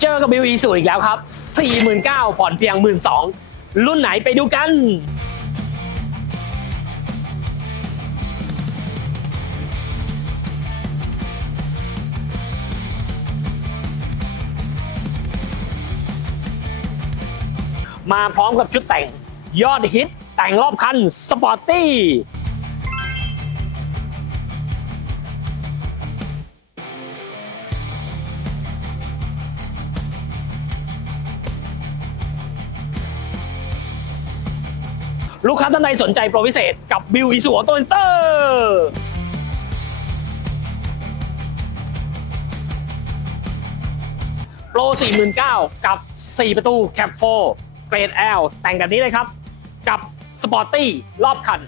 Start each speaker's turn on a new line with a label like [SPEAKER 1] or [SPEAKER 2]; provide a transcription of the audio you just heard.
[SPEAKER 1] เจอกับบิวอีสูอีกแล้วครับ 49,000ผ่อนเพียง 12,000 รุ่นไหนไปดูกัน มาพร้อมกับชุดแต่งยอดฮิตแต่งรอบคันสปอร์ตี้ลูกค้าท่านใดสนใจโปรพิเศษกับบิวอิสุโอโตเนเตอร์โปร 49,000 กับ 4 ประตูแคปโฟ เกรด L แต่งแบบนี้เลยครับ กับสปอร์ตี้รอบคัน